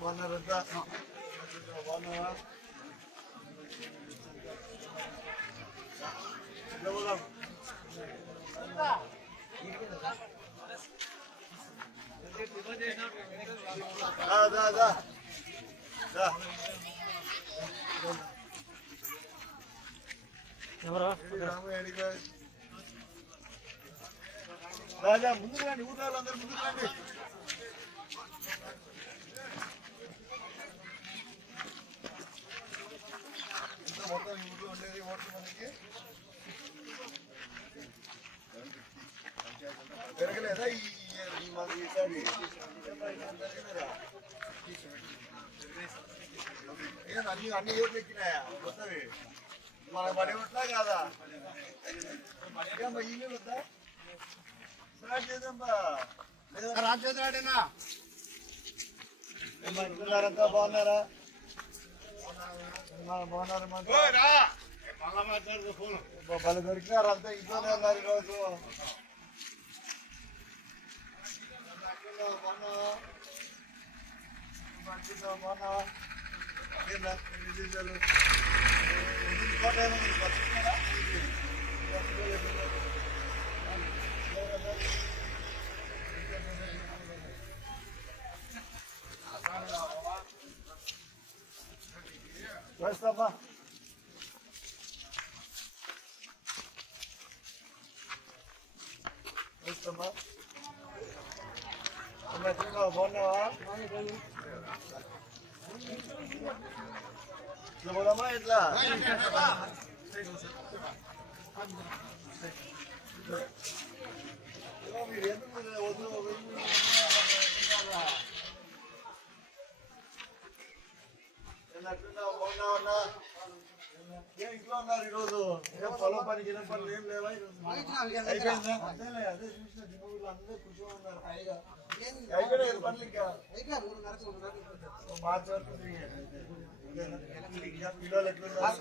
బాగున్నారంతా బాగున్నావా రాజా ముందుకు రండి ఊళ్ళో అందరూ ముందుకు రండి మొత్తం ఊళ్ళో ఉండేది ఓట్లు మనకి పెరగలేదా ఈసారి అన్ని ఓట్లు ఎక్కినాయా కొత్తవి మన పడి ఓట్లా కాదా ఇల్లు వద్దా స్టార్ట్ చేద్దాంబా రాజేంద్రాడేనా ఇంటున్నారంతా బాగున్నారా బాగున్నారు వాళ్ళు దొరికినారు అంతా ఇంట్లోనే ఉన్నారు ఈరోజు బాగున్నావా విశేషాలు వేస్తామా వేస్తామా బాగున్నావా ఇట్లా పోదామా ఇట్లా మీరు ఎందుకు వద్దు బాగున్నావన్నా ఏం ఇంట్లో ఉన్నారు ఈరోజు ఏం పొలం పని గిన పనులు ఏం లేవా అయిపోయిందా అదేలే అదే చూసిన దిగులు అందరూ కూర్చొని ఉన్నారు హాయిగా అయిపోయినాయి పనులు ఇంకా మార్చి వరకు పిల్లలు ఎట్లున్నారు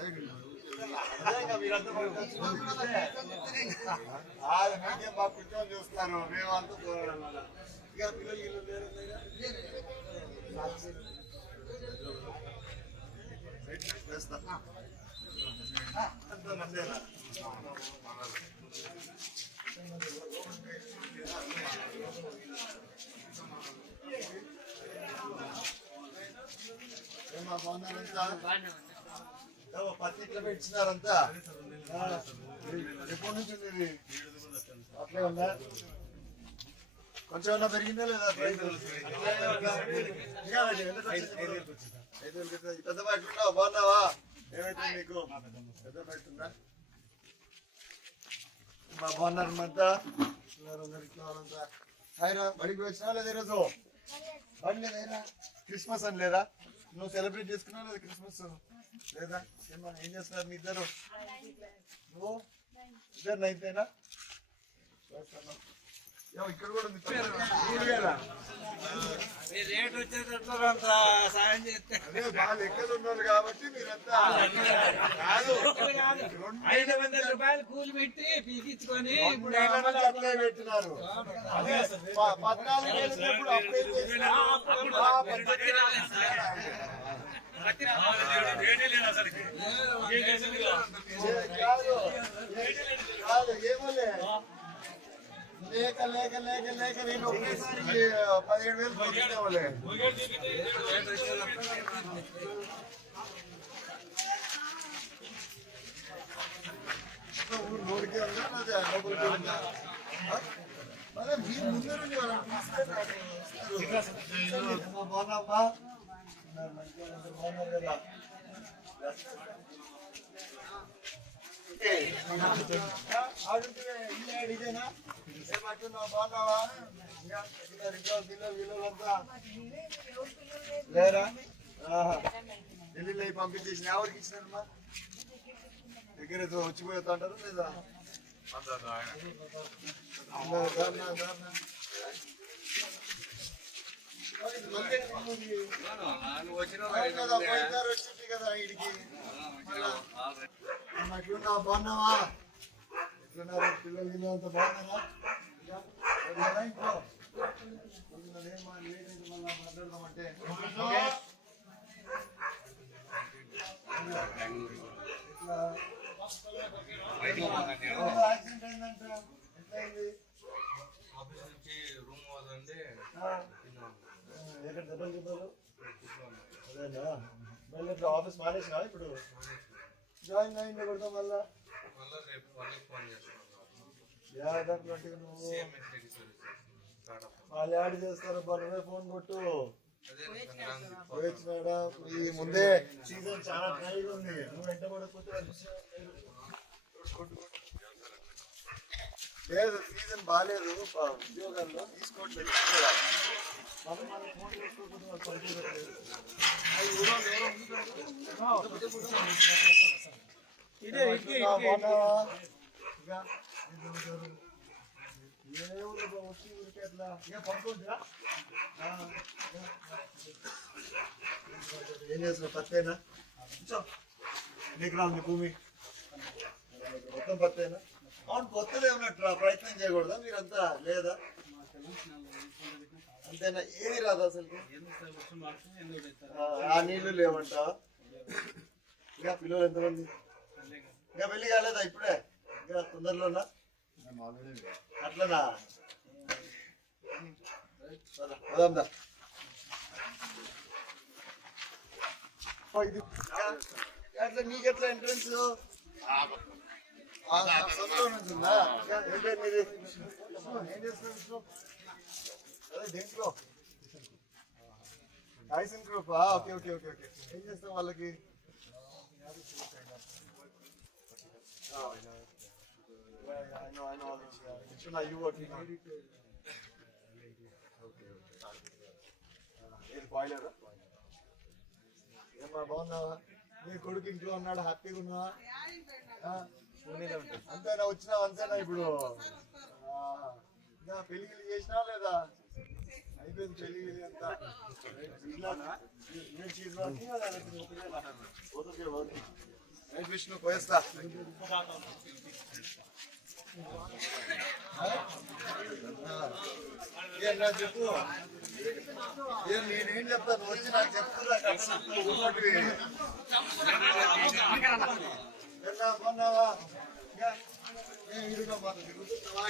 మీరంతా మీకే మాకు కూర్చొని చూస్తున్నారు మేమంతా ఇక పిల్లలు ఇల్లు లేరు వేస్తా బాగున్నారంతా పత్తి ఇట్లా పెట్టినారంతా ఎప్పటి నుంచి ఉంది అట్లే ఉందా కొంచెం ఏమన్నా పెరిగిందా లేదా పెద్ద బయట బాగున్నావా ఏమైతుంది నీకు పెద్ద బయట బాగున్నారు అంతా హాయిరా బడికి వచ్చినా లేదా ఈరోజు బడి లేదైనా క్రిస్మస్ అని లేదా నువ్వు సెలబ్రేట్ చేసుకున్నావు లేదా క్రిస్మస్ లేదా ఏం చేస్తున్నారు మీ ఇద్దరు నువ్వు ఇద్దరు నైన్తేనా ఇక్కడ కూడా ఉంది రేట్ వచ్చేటట్టు సాయం చేస్తే అదే బాగా లెక్కలు ఉన్నారు కాబట్టి మీరంతా కాదు 500 రూపాయలు కూలి పెట్టి పీకించుకొని ఇప్పుడు అప్లై పెట్టినారు అదే 14,000 అప్లై కాదు ఏమోలే లేక లేక లేక లేక నేను ఒకేసారి 17,000 పొందేవాళ్ళే ఊరికే ఉందా డబ్బులు ఉందా అదే మీరు ముందు నుంచి బాగున్నామ్మా బాగున్నారు కదా ఇదేనా ఏమంటున్నావు బాగున్నావా వీళ్ళంతా లేరా ఢిల్లీలో పంపించేసిన ఎవరికి ఇచ్చినారమ్మా దగ్గర వచ్చిపోతా అంటారు లేదా నువ్వు వచ్చిన పోయినారు వచ్చింది కదా వీడికి. ఎట్లున్నా బాగున్నావా? ఎట్లున్నారు పిల్లలు గిల్లలు అంతా బాగున్నారా? ఇంట్లో మాట్లాడదామంటే యాక్సిడెంట్ అయిందంట. ఎట్లయింది? ఎక్కడ దెబ్బలు చెప్పారు? అదేనా మళ్ళీ ఇట్లా ఆఫీస్ మానేసినా ఇప్పుడు జాయిన్ అయింది కొడతాం మళ్ళా దాంట్లో నువ్వు వాళ్ళు యాడ్ చేస్తారు. నువ్వే ఫోన్ కొట్టు. పోయిచ్చినాడా? ఇది ముందే సీజన్ చాలా డ్రైగా ఉంది. నువ్వు వెంట పడకపోతే లేదు, సీజన్ బాగాలేదు ఉద్యోగాల్లో తీసుకోవట్లేదు. ఏం చేస్తున్నావు? పత్తేనా? నీకు రాదు భూమి మొత్తం పత్తేనా? అవును, కొత్తది ఏమన్నట్టు ప్రయత్నం చేయకూడదా మీరంతా? లేదా అంతేనా? ఏది రాదు అసలు. ఆ నీళ్లు లేవంటా? ఇంకా పిల్లలు ఎంతమంది? ఇంకా పెళ్లి కాలేదా? ఇప్పుడే ఇంకా తొందరలోనా? అట్లనా? పోదాందా? ఇది అట్లా నీకెట్లా ఎంట్రన్స్ నుంచి ఉందా? ఏం పేరు మీది? ఏం చేస్తున్నావు? అదే దేంట్లో ఐసన్ group. Okay okay okay okay. ఏం చేస్తాం వాళ్ళకి? బాయిలరా? ఏమా బాగున్నావా? నీ కొడుకు ఇంట్లో ఉన్నాడు, హ్యాపీగా ఉన్నావా? అంతేనా? వచ్చినావు అంతేనా? ఇప్పుడు పెళ్లి చేసినా లేదా? అయిపోయింది పెళ్లి అంతా. విష్ణు పోయేస్తా. చెప్పు. నేనేం చెప్తాను? వచ్చి నాకు చెప్తున్నా. బాగున్నావా?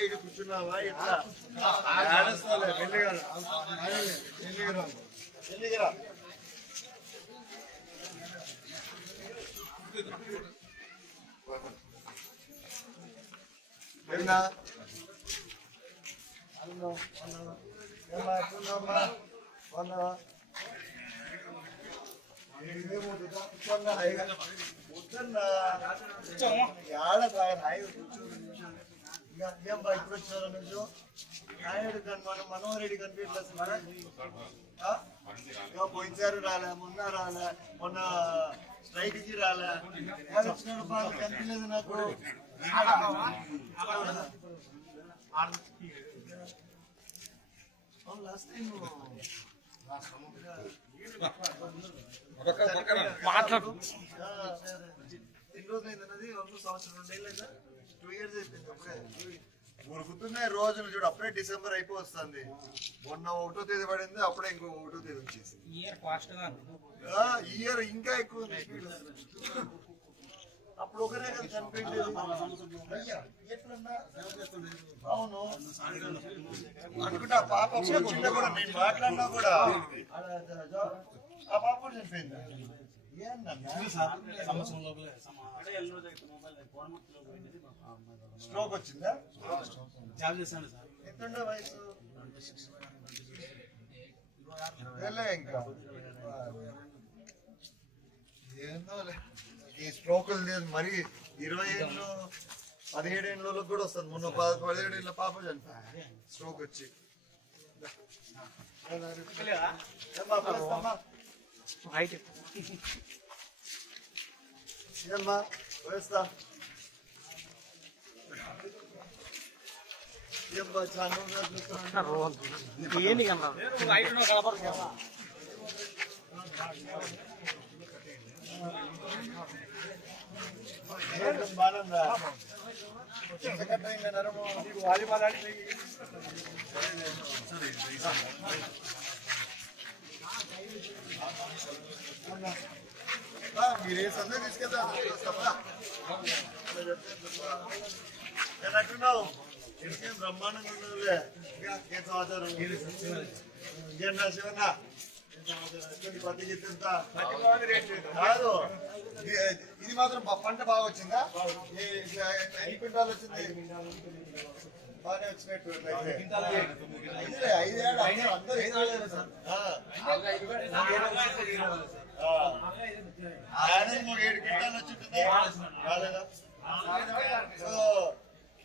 ఇడు కూర్చున్నావా? ఇట్లా ఆడేస్తాలే. పెళ్లిగా పెళ్లిగా ఏమన్నా ఎట్లున్నావమ్మా? బాగున్నావా? ఆడ హాయిగా కూర్చోండి. ఏం బా ఇప్పుడు వచ్చారా మీరు? నాయుడు మన మనోహర్ రెడ్డి కనిపించలేదు. పోయినసారి రాలే, మొన్న రాలే, మొన్న స్ట్రైక్ కి రాలే. వచ్చిన బాగా కనిపించలేదు నాకు. లాస్ట్ టైం మాట్లాడు. ఎన్ని రోజులు అయిందన్నది? 1 సంవత్సరం 2 ఏళ్ళైందా? 2 years అయిపోయింది. అప్పుడే ఉరుకుతున్నాయి రోజులు చూడు. అప్పుడే డిసెంబర్ అయిపోతుంది. మొన్న 1వ తేదీ పడింది, అప్పుడే ఇంకో 1వ తేదీ వచ్చేసి. ఈ ఇయర్ ఇంకా ఎక్కువ ఉంది. అప్పుడు ఒకరే కదా చనిపోయింది. అవును అనుకుంటా. పాప వచ్చిందా కూడా? నేను మాట్లాడినా కూడా ఆ పాప కూడా చనిపోయింది. స్ట్రోక్ వచ్చిందా? ఎంతుండే వయసు? ఇంకా ఏందోలే ఈ స్ట్రోకులు. మరి 20 ఏళ్ళు 17 ఏళ్ళలో కూడా వస్తుంది. మొన్న 17 ఏళ్ళ పాప చనిపోయింది స్ట్రోక్ వచ్చి. ఏమ్మా వేస్తా? ఏం చాలా బాగుందా ఎంత కట్ అయింది నరము వాలీబాల్ ఆడి మీరు ఏ సందే తీసుకెళ్తా ఎన్నట్టున్నావు ఇంకేం బ్రహ్మాండంగా ఉన్నదిలే ఏం సమాచారం ఇంకేం శివన్న కాదు ఇది మాత్రం పంట బాగా వచ్చిందా ఎన్ని క్వింటాలు వచ్చింది బాగానే వచ్చినట్టు 5 ఏళ్ళు అందరూ ఆయన 7 క్వింటాలు వచ్చింటుందా రాలేదా సో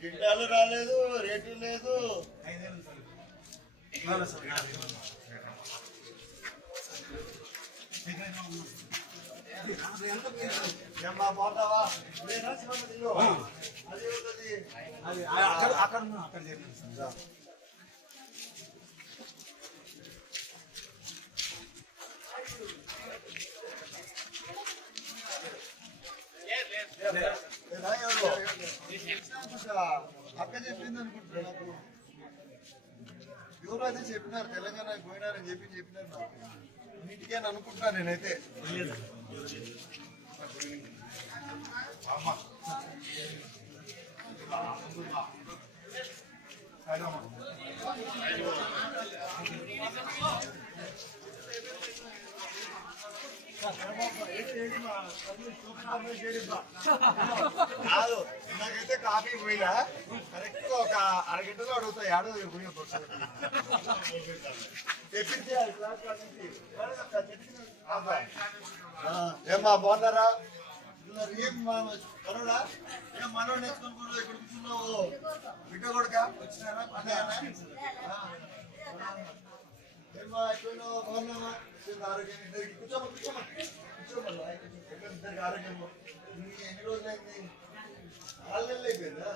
క్వింటాలు రాలేదు రేటు లేదు ఏమ్మా బాగుంటావా అది ఉన్నది అక్కడ అక్క చెప్పింది అనుకుంటున్నా నాకు ఎవరు అయితే చెప్పినారు తెలంగాణకి పోయినారని చెప్పినారు నాకు ఇంటికే అనుకుంటా నేనైతే కాదు నాకైతే కాఫీ పోయినా కరెక్ట్ ఒక అరగంటలో అడుగుతా ఏడో పోయి ఏమ్మా బాగున్నారా ఏం మనోడా ఏం మనోడు నేర్చుకుని ఇక్కడ కూర్చున్నావు బిడ్డ కొడుక వచ్చినారా ఏమ్మా ఎట్లున్నావు బాగున్నావా ఆరోగ్యం ఇద్దరికి కూర్చోమా ఇద్దరికి ఆరోగ్యం ఎన్ని రోజులైంది 4 నెలలు అయిపోయిందా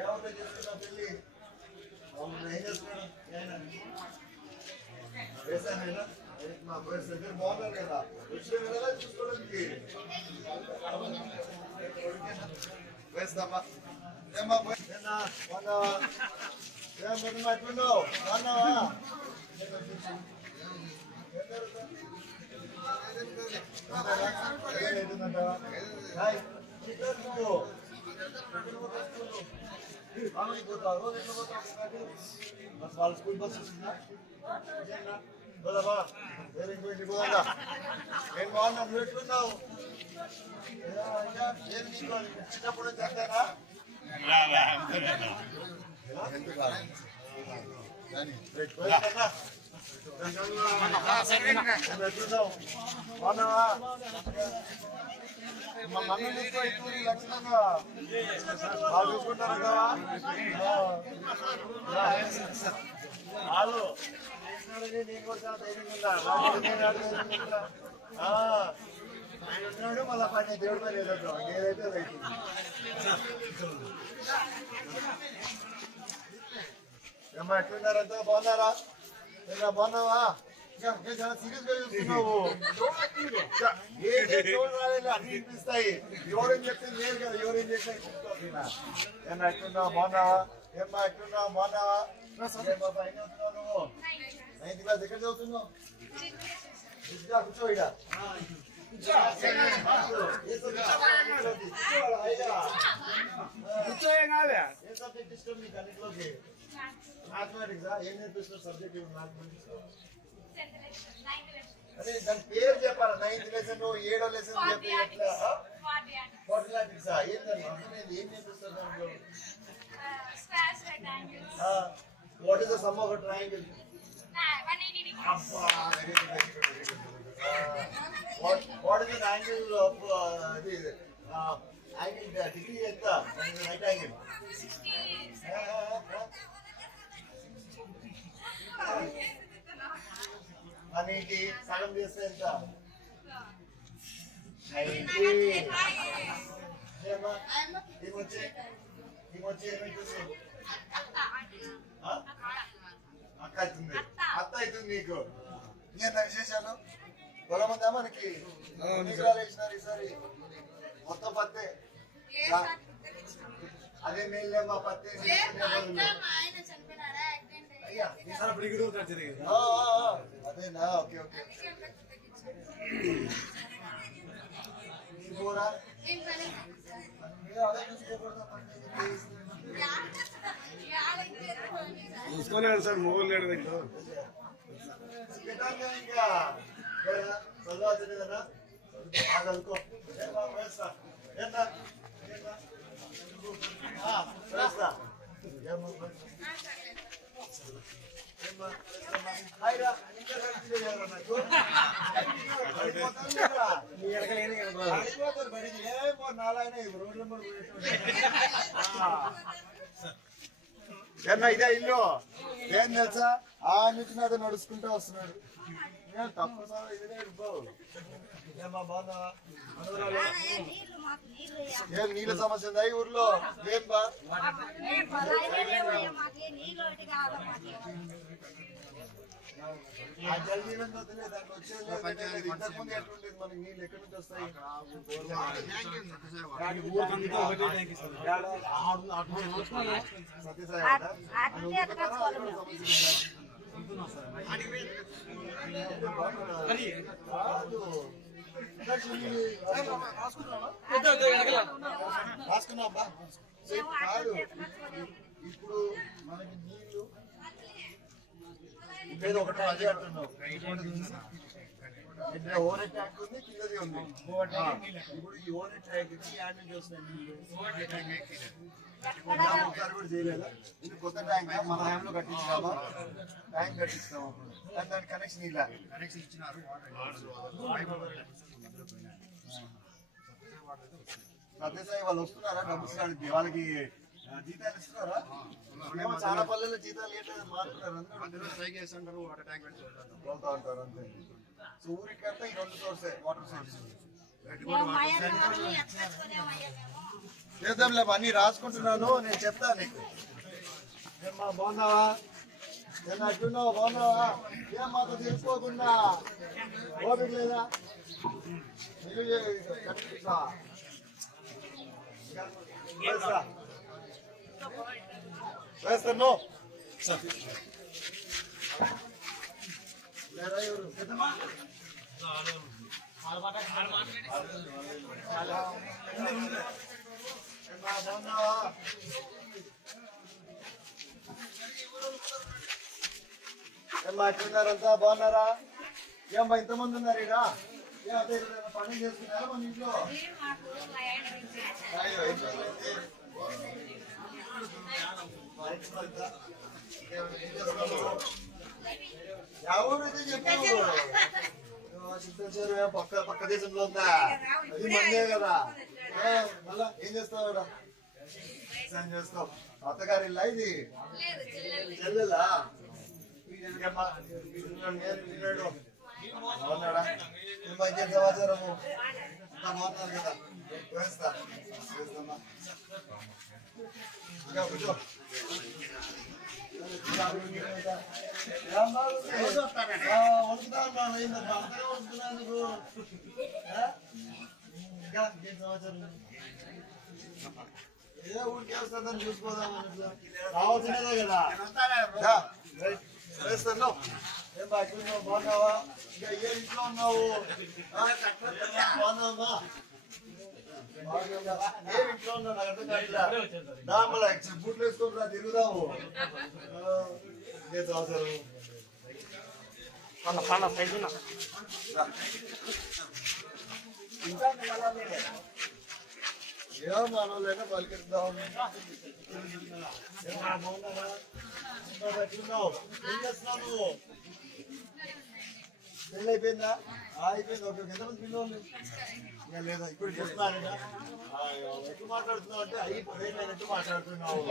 ఎవరితో చేసుకున్నా పెళ్ళి ఏం చేస్తున్నాడు వేసానైనా మా దగ్గర బాగున్నారు కదా వచ్చిన వెళ్ళాలా చూసుకోవడానికి వేస్తామా ఏమా బాగున్నావా ఏం ఎట్లున్నావు బాగున్నావా వాళ్ళ స్కూల్ బస్ వస్తుందా నేను బాగున్నా నువ్వు ఎట్లున్నావు చిన్నప్పుడు చెప్తానా బాగున్నావా మా మమ్మీ చూసుకో ఇప్పుడు లక్షణంగా బాగా చూసుకుంటారు కదా వాళ్ళు నేను కూడా చాలా ధైర్యంగా ఆయన ఉన్నాడు మళ్ళా పని దేవుడి పని ఏదో ఏదైతే రైతు ఏమ్మా ఎట్లున్నారంతా బాగున్నారా బాగున్నావా చాలా సీరియస్ గా చూస్తున్నావు అన్ని వినిపిస్తాయి ఎవరేం చెప్తే లేదు కదా ఎవరేం చేస్తే ఏమన్నా ఎట్లున్నావు బాగున్నావా ఏమ్మా ఎట్లున్నావు బాగున్నావా పైన చదువుతున్నావు నువ్వు 9th క్లాస్ ఎక్కడ చదువుతున్నావు కూర్చో ఇక ఏ సబ్జెక్ట్ ఇష్టం నీకు అన్నింటిలోకి మ్యాథమెటిక్సా ఏం నేర్పిస్తారు సబ్జెక్ట్ మ్యాథమెటిక్స్ అదే దాని పేరు చెప్పాలి 9th లెసన్ 7వ లెసన్ చెప్పి ఎట్లా క్వాడ్రాటిక్సా ఏం నేర్పిస్తారు దాంట్లో what is the sum of a triangle very good what is the angle of angle degree ఎంత రైట్ యాంగిల్ అనేది సగం చేస్తే ఎంత 90 ఏమొచ్చి ఏమైతుంది అక్క అవుతుంది అత్త అవుతుంది నీకు ఇంకేంత విశేషాలు పొలం ఉందా మనకి? ఎన్ని ఎకరాలు వేసినారు ఈసారి? మొత్తం పత్తే. అదే మేలేమ్మా పత్తే. అయ్యా అదేనా? Okay okay. పోరా అదే చూసుకోకూడదా? చూసుకోలేడు సార్, మొగలు లేడు దగ్గర. ఇంకా చదవచ్చులేదన్నా? చదువుకో. ఏమన్నా ఇదే ఇల్లు ఏం తెలుసా? ఆ నుంచి నాతో నడుచుకుంటూ వస్తున్నాడు. తప్పు సార్ ఇదే ఏమా బాగున్నావా? ఏం నీళ్ళ సమస్య ఉందా ఈ ఊర్లో? ఏం బా ఆ జల్ జీవన్ వదిలే దాంట్లో వచ్చేది లేదు. ఇంతకు ముందు ఎట్లుండేది? మనకి నీళ్ళు ఎక్కడి నుంచి వస్తాయి? రాసుకున్నావా? కాదు, ఇప్పుడు మనకి నీళ్లు లేదు. ఒకటి అదే అంటున్నావు. ఓవర్ ట్యాంక్ ఉంది, కిందది ఉంది. ఇప్పుడు ఈ ఓవర్ ట్యాంక్ యాడ్ నుంచి వస్తున్నాయి నీళ్లు. ఒకసారి కూడా చేయలేదా? ఇది కొత్త ట్యాంక్ మన హ్యాండ్ లో కట్టించామా? ట్యాంక్ కట్టిస్తాము. కానీ దానికి కనెక్షన్ ఇలా సత్యసాయి వాళ్ళు వస్తున్నారా? డబ్బులు వాళ్ళకి జీతాలు ఇస్తున్నారా? ఏమో చాలా పల్లెల్లో జీతాలు ఏంటంటే మారుతున్నారు. వెళ్తా ఉంటారు అంతే. సో ఊరికంతా ఈ రెండు సోర్సే, వాటర్ సోర్స్. చేద్దాంలే, అన్ని రాసుకుంటున్నాను, నేను చెప్తాను నీకు. ఏమ్మా బాగున్నావా? నేను అట్టున్నావు, బాగున్నావా? ఏం మాతో తెలుసుకోకుండా ఓపిక లేదా? వేస్తాను ఏమ్మా ఎట్లున్నారంతా? బాగున్నారా? ఏమ్మా ఇంతమంది ఉన్నారు ఇక్కడ? పని చేస్తున్నారా మన ఇంట్లో? ఎవరైతే చెప్పు. పక్క దేశంలో ఉందా? అది మందే కదా. మళ్ళా ఏం చేస్తావు? చేస్తావు. అత్తగారి ఇల్లా ఇది? చెల్లెలా? బాగున్నాడా? మంచి సమాచారము బాగున్నారు కదా? వేస్తా వేస్తామా? ఇంకా కూర్చో. వణుకుతా ఉన్నాను, అంతగా వణుకుతున్నాను నువ్వు. ఇంకా ఏం సమాచారం? ఏ ఊరికి వస్తుందని చూసుకోదాం. రావాల్సినదే కదా. వేస్తాను. ఏం బాగున్నావు? బాగున్నావా? ఇంకా ఏ ఇంట్లో ఉన్నావు? బాగున్నావమ్మా? ఏ ఇంట్లో ఉన్నావు? నాకు అర్థం కావట్లా. దామల బూట్లు వేసుకుంటున్నా, తిరుగుదాము. ఏ అవసరం? ఏమో మనోళ్ళైనా పలికిద్దాం. ఎట్లున్నావు? ఏం చేస్తున్నావు? పెళ్ళి అయిపోయిందా? అయిపోయింది. ఓకే. ఎంతమంది పిల్లలు? లేదా ఇప్పుడు చేస్తున్నాను. ఎట్లు మాట్లాడుతున్నావు అంటే అయిపోయి నేను ఎట్లు మాట్లాడుతున్నావు.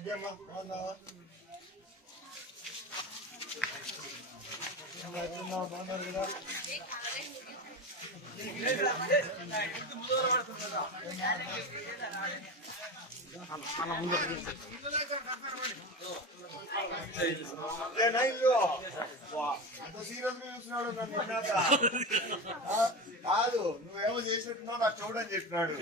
ఇదేమ్మా బాగున్నావా? ఎట్లున్నావు? బాగున్నారు కదా? అలా ముందు అంతేనా ఇల్లు అంత సీరియస్ గా చూస్తున్నాడు నన్ను విన్నాక కాదు నువ్వేమో చేసినట్టున్నావు నాకు చూడని చెప్పినాడు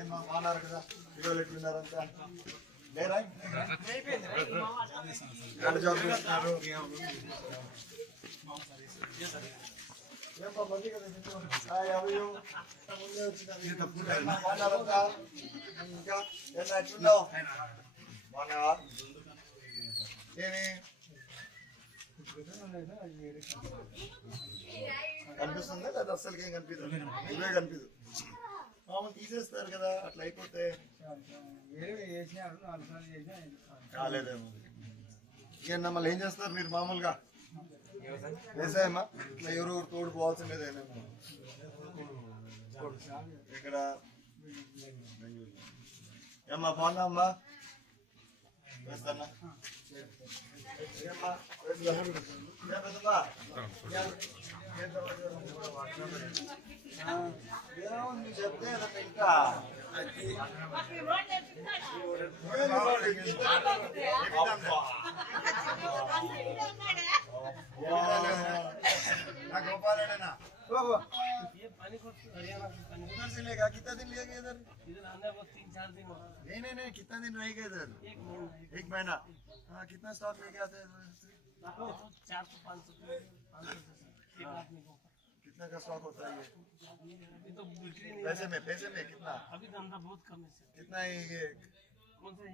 ఏమా బాగున్నారు కదా పిల్లలు ఎట్లున్నారంతా లేరా జాబ్ చేస్తున్నారు ఏమో మంది కదా ముందే వచ్చిన బాగున్నారంతా ఇంకా ఏమన్నా ఎట్లున్నావు బాగున్నావా ఏమి కనిపిస్తుందా లేదా అస్సలకి ఏం కనిపిదు ఇవే కనిపిదు మామూలు తీసేస్తారు కదా అట్లా అయిపోతే కాలేదేమో ఇక మళ్ళీ ఏం చేస్తారు మీరు మామూలుగా వ్యవసాయమా ఇట్లా ఎవరు తోడు పోవాల్సిందేనేమో ఇక్కడ ఏమ్మా బాగున్నా అమ్మా వేస్తానా చెప్తే ఇంకా गोपालेना उधर से लेगा कितना दिन लेगा इधर इधर आने में 3-4 दिन हो नहीं कितना दिन रहेगा इधर एक महीना हाँ कितना स्टॉक लेके आते हैं 400-500 एक आदमी को कितना का स्टॉक होता है अभी तो बिक्री नहीं पैसे में कितना अभी धंधा बहुत कम है सर कितना है ये कौन सा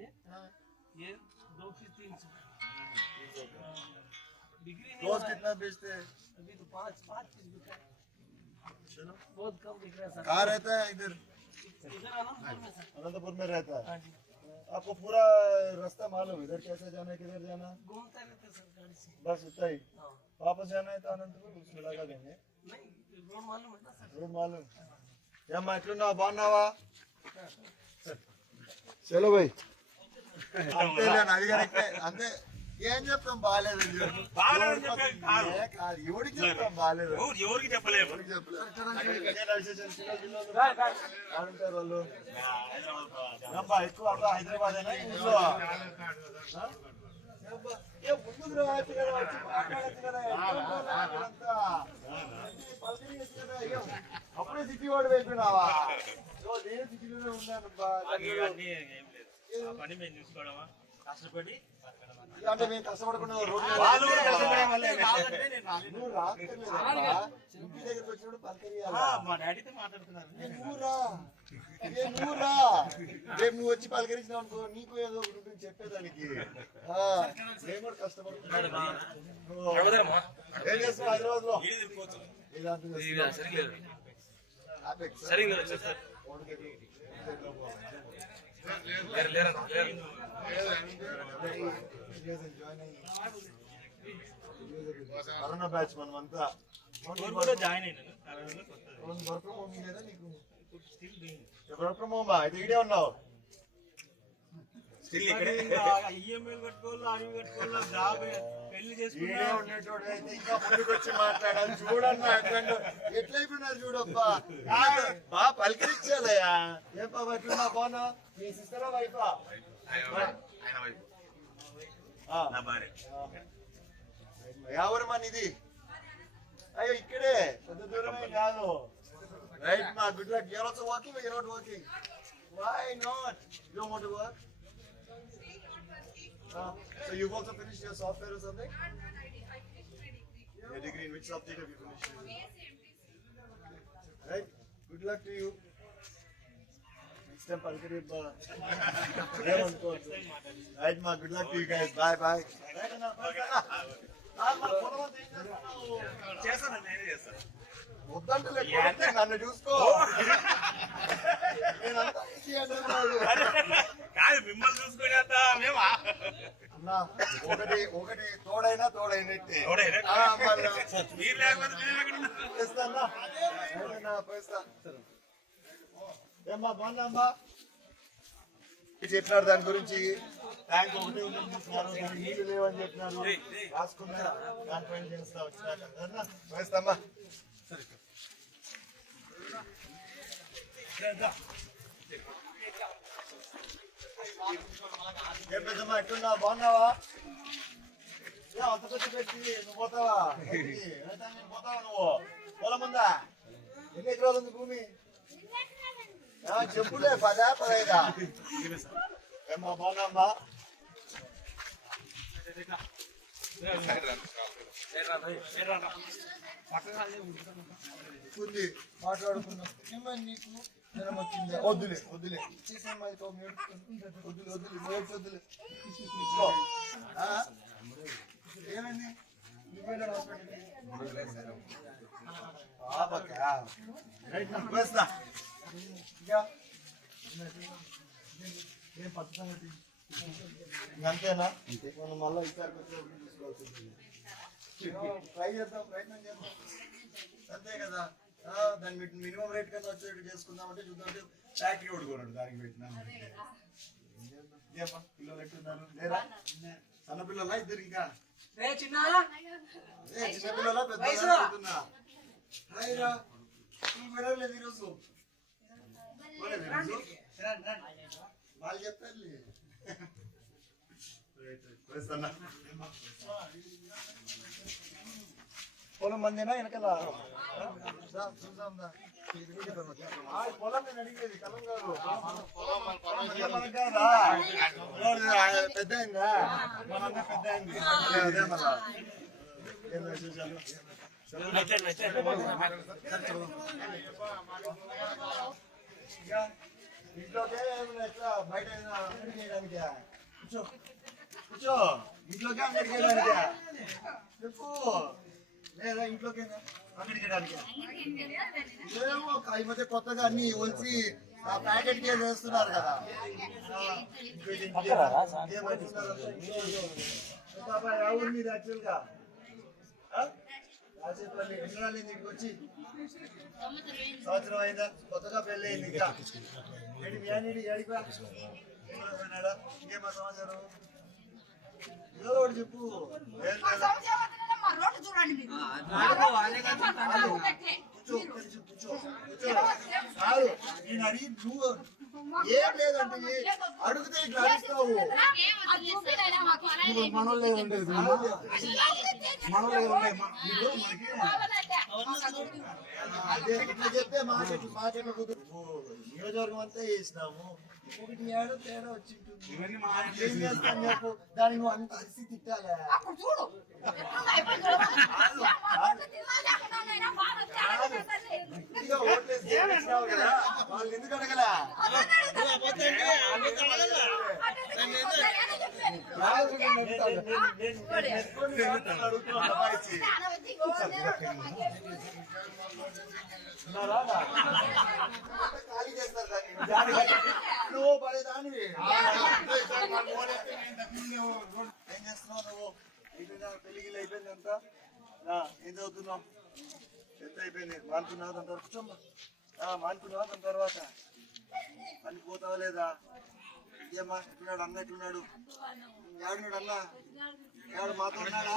ये 2 से 300 बिक्री नहीं रोज कितना बेचते हैं अभी तो 5 पीस बिका चलो बहुत कम बिक रहा है सर कहाँ रहता है इधर इधर अनंतपुर में सर अनंतपुर में रहता है हाँ जी आपको पूरा रास्ता मालूम इधर कैसे जाना है किधर जाना घूमते रहते सर गाड़ी से बस इतना ही हाँ वापस जाना है तो अनंतपुर उसमें लगा देंगे नहीं रोड मालूम है ना सर रोड मालूम या माइक्रोना बानावा चलो भाई అంతే అది కరెక్టే అంతే ఏం చెప్తాం బాగాలేదు ఎవరికి చెప్తాం బాగాలేదు ఎవరికి చెప్పలేము అంటారు వాళ్ళు అబ్బా ఎక్కువ అంతా హైదరాబాద్ ఇంట్లో ముందుకు రావచ్చు కదా వచ్చి మాట్లాడచ్చు కదా అప్పుడే సిటీ వాడు అయిపోయినావా నేను సిటీలోనే ఉన్నాను పని మేము చూసుకోవడమా కష్టపడి అంటే మేము కష్టపడకుండా నువ్వు రాక్కర్లేదమ్మా ఇంటి దగ్గరికి వచ్చినప్పుడు పలకరియాలా మా డాడీతో మాట్లాడుతున్నారు నువ్వు రా రేపు నువ్వు వచ్చి పలకరించినావు అనుకో నీకు ఏదో ఒకటి ఉంటుంది చెప్పేదానికి నేను కూడా కష్టపడుతున్నాను ఏం చేస్తున్నావు హైదరాబాద్ లో కరోనా బ్యాచ్ మనమంతా జాయిన్ అయినాను వర్క్ ఫ్రమ్ హోమ్ లేదా నీకు వర్క్ ఫ్రమ్ హోమా అయితే ఈడే ఉన్నావు ఈఎంఐలు కట్టుకోవాలి అవి కట్టుకోవాలి జాబ్ పెళ్లి ఈడే చేసుకున్నా ఉండేటోడు అయితే ఇంకా ముందుకు వచ్చి మాట్లాడాలి చూడన్నా అట్లా ఎట్లయిపోయినారు చూడబ్బా బాగా పలకరించాలయ్యా ఏం బాబా ఎట్లున్నా బాగున్నా మీ సిస్టరా వైఫా ఎవరు మన ఇది అయ్యో ఇక్కడే పెద్ద దూరమే కాదు రైట్ మా good luck you're also walking you're not walking why not you don't want to work so you've also finished your software or something your degree in which subject have you finished right good luck to you next time palkari right ma good luck to you guys bye bye చేస్తాను నేనే చేస్తాను వద్దంటే నన్ను చూసుకో కాదు మిమ్మల్ని చూసుకునే మేమా అన్నా ఒకటి తోడైనా తోడైనట్టే మీరు లేకపోతే ఏమ్మా బాగున్నామ్మా చెప్పినారు దాని గురించి ట్యాంక్ ఒకటి ఉందని చెప్పినారు దానికి నీళ్ళు లేవని చెప్పినారు రాసుకున్నా దానిపైన చేస్తా వచ్చినాక వేస్తామ్మా ఏం పెద్దమ్మా ఎట్లున్నావు? బాగున్నావా? అంత పెద్ద పెట్టి నువ్వు పోతావా? పోతావా నువ్వు? పొలం ఉందా? ఎన్ని ఎకరాలు ఉంది భూమి? చెప్పులే 10, 15. ఏమ్మా బాగున్నామ్మా? ఉంది మాట్లాడుకున్నాం. ఏమని నీకు జ్వరం వచ్చిందా? వద్దులే వద్దులే వద్దులే. ఏమైంది? ఏం పచ్చ సంగతి? అంతేనా? మనం మళ్ళీ ఈసారి ట్రై చేద్దాం, ప్రయత్నం చేద్దాం. అంతే కదా. దాని మినిమం రేట్ కన్నా వచ్చేట్టు చేసుకుందామంటే చూద్దామంటే ఫ్యాక్టరీ కొడుకోరండి దానికి పెట్టినా. పిల్లలు ఎట్టున్నారు లేరా? సన్న పిల్లలా ఇద్దరు? ఇంకా చిన్న పిల్లలా పెద్ద వెళ్ళలేదు ఈరోజు. వాళ్ళు చెప్పారు పొలం మందేనా వెనకాల? పొలం నేను అడిగేది కలం కాదు. పెద్ద అయిందా? మనంతా పెద్ద అయింది. అదే మళ్ళా ఏం విశేషాలు? ఇంట్లోకే ఎట్లా బయట అంగడి చేయడానికి? కూర్చో కూర్చో. ఇంట్లోకే అంగడి చేయడానికి చెప్పు. లేదా ఇంట్లోకేనా అంగడి చేయడానికి? ఏమో ఈ మధ్య కొత్తగా అన్ని వచ్చి ఆ ప్యాకెట్ కే వేస్తున్నారు కదా. ఎవరు మీరు యాక్చువల్ గా? రాజేపల్లి ఎన్ని ఇంటికి వచ్చి? సంవత్సరం అయిందా? కొత్తగా పెళ్ళి అయింది. ఇంకా ఇంకేమా సమాచారం? ఏదో ఒకటి చెప్పు. నేను అడిగి నువ్వు ఏం లేదంటే అడిగితే ఇట్లా అడుగుతావు. మనోళ్ళు లేదండి, మనోళ్ళు లేదండి. అదే ఇట్లా చెప్తే మాకెట్లా కుదురు. నియోజకవర్గం అంతా చేసినాము, ఒకటి ఏడో తేడా వచ్చి ఏం చేస్తాను చెప్పు. దాన్ని నువ్వు అంత అరిసి తిట్టాలా? వాళ్ళు ఎందుకు అడగలా? ఖాళీ చేస్తారు నువ్వు పడేదానివి. ఏం చేస్తున్నావు నువ్వు? పెళ్లిగిల్లు అయిపోయింది అంతా. ఏం చదువుతున్నావు? ఎంత అయిపోయింది? మానుకున్నావు దాని తర్వాత? కూర్చోమ్మా. మానుకున్నావా దాని తర్వాత? పనికి పోతావా లేదా? ఏమ్మా ఎట్లున్నాడు అన్న? ఎట్లున్నాడు? ఎవడున్నాడు అన్న? ఎవడు మాతో ఉన్నాడా?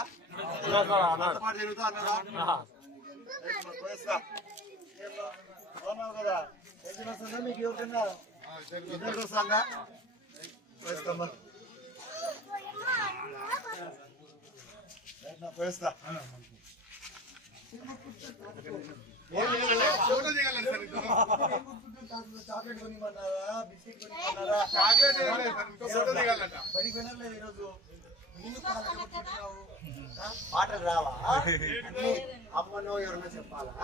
పాటు తిరుగుతా అన్నాడా? పోయేస్తా. బాగున్నావు కదా? ఎక్కడ వస్తుందా మీకు? ఎవరికన్నా ఇద్దరు వస్తుందా? పోయేస్తామ్మా. పోయేస్తా. చాక్లెట్ కొనిమన్నారా? బిస్కెట్ కొనిమన్నారా? బడికి వెళ్ళలేదు ఈరోజు. పాటలు రావా? అమ్మనో ఎవరన్నా చెప్పాలా?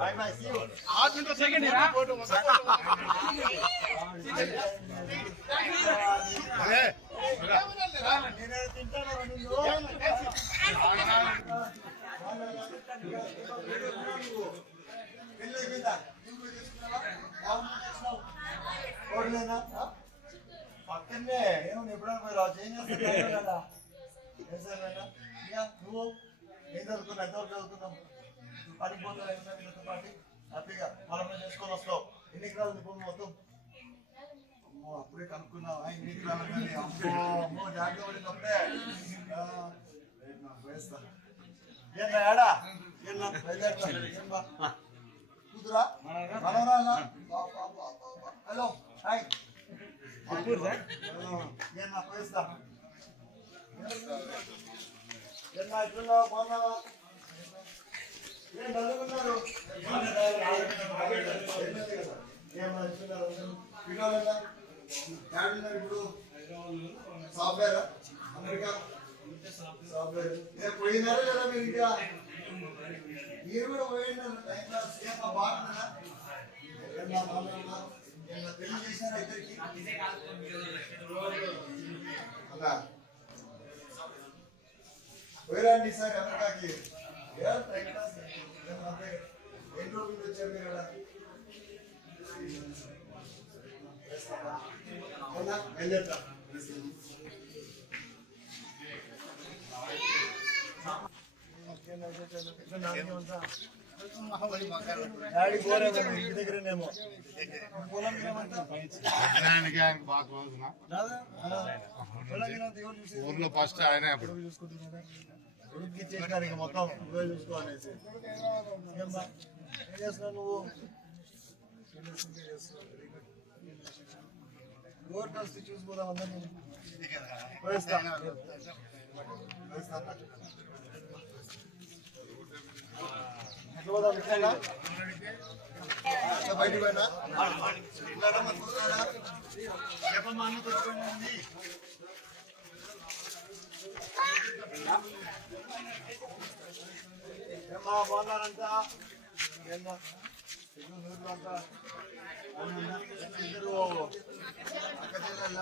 Bye bye, see you. 8 minutes second here. నేను తింటాను నిన్ను. పక్కనే ఏమన్నా ఎప్పుడైనా పోయి రాజు ఏం చేస్తా? నువ్వు ఏం చదువుకున్నావు? ఎంతవరకు చదువుకున్నావు? పనికి పోతావు వీళ్ళతో పాటు హ్యాపీగా పొలంలో చేసుకొని వస్తావు. ఎన్ని ఎకరాలు భూమి మొత్తం? అప్పుడే కనుక్కున్నావా ఇన్ని ఎకరాలని? అమ్మో అమ్మో జాగ్రత్త పడినప్పుడే వేస్తా. ఏనా ఏడా ఏనా బయలుదేరుతా. ఏం బా కూతురా మనవరాలా? హలో హాయ్ ఏనా పోయిస్తా. ఏనా ఎట్లున్నావు? బాగున్నావా? ఏం చదువుకున్నారు? ఇప్పుడు సాఫ్ట్వేర్ అమెరికా సాఫ్ట్వేర్ పోయినారా లేదా మీరు? ఇంకా మీరు కూడా పోయినారు. టైం పాస్ ఏమో బాగున్నారా? పెళ్లి చేసినారా ఇద్దరికి? అలా పోయిరండి సార్ అమెరికాకి. టైం పాస్ ఎన్ని రోజులు వచ్చారు మీరు? అవునా వెళ్ళేద్దాం. డాడీ పోరే ఇంటి దగ్గరేనేమో పొలం ఊర్లో ఫస్ట్ ఆయన ఉడికి ఇచ్చేసినారు ఇక మొత్తం నువ్వే చూసుకో అనేసి. ఏం చేస్తున్నావు నువ్వు? గోర్ట్ వస్తే చూసిపోదాం అందరినీ. పోయిస్తా బయట పోయినా చెప్పమ్మా అన్ని తెచ్చుకోండి. ఏమ్మా బాగున్నారంతా? ఏమ్మా నూరులో అంతా ఇద్దరు అక్క చెల్లెళ్ళ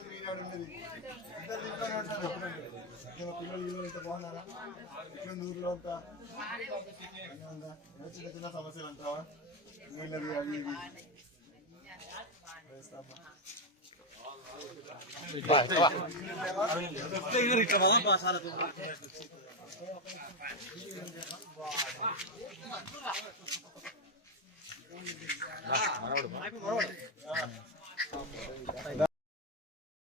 మీనాడున్నది ఇద్దరు ఇంట్లోనే ఉంటారు. పిల్లలు ఇంత బాగున్నారా? ఇట్లా నూరులో అంతా ఉందా? చిన్న చిన్న సమస్యలు అంటావా? వీళ్ళది అవి ఇవి వేస్తామా? మనోడు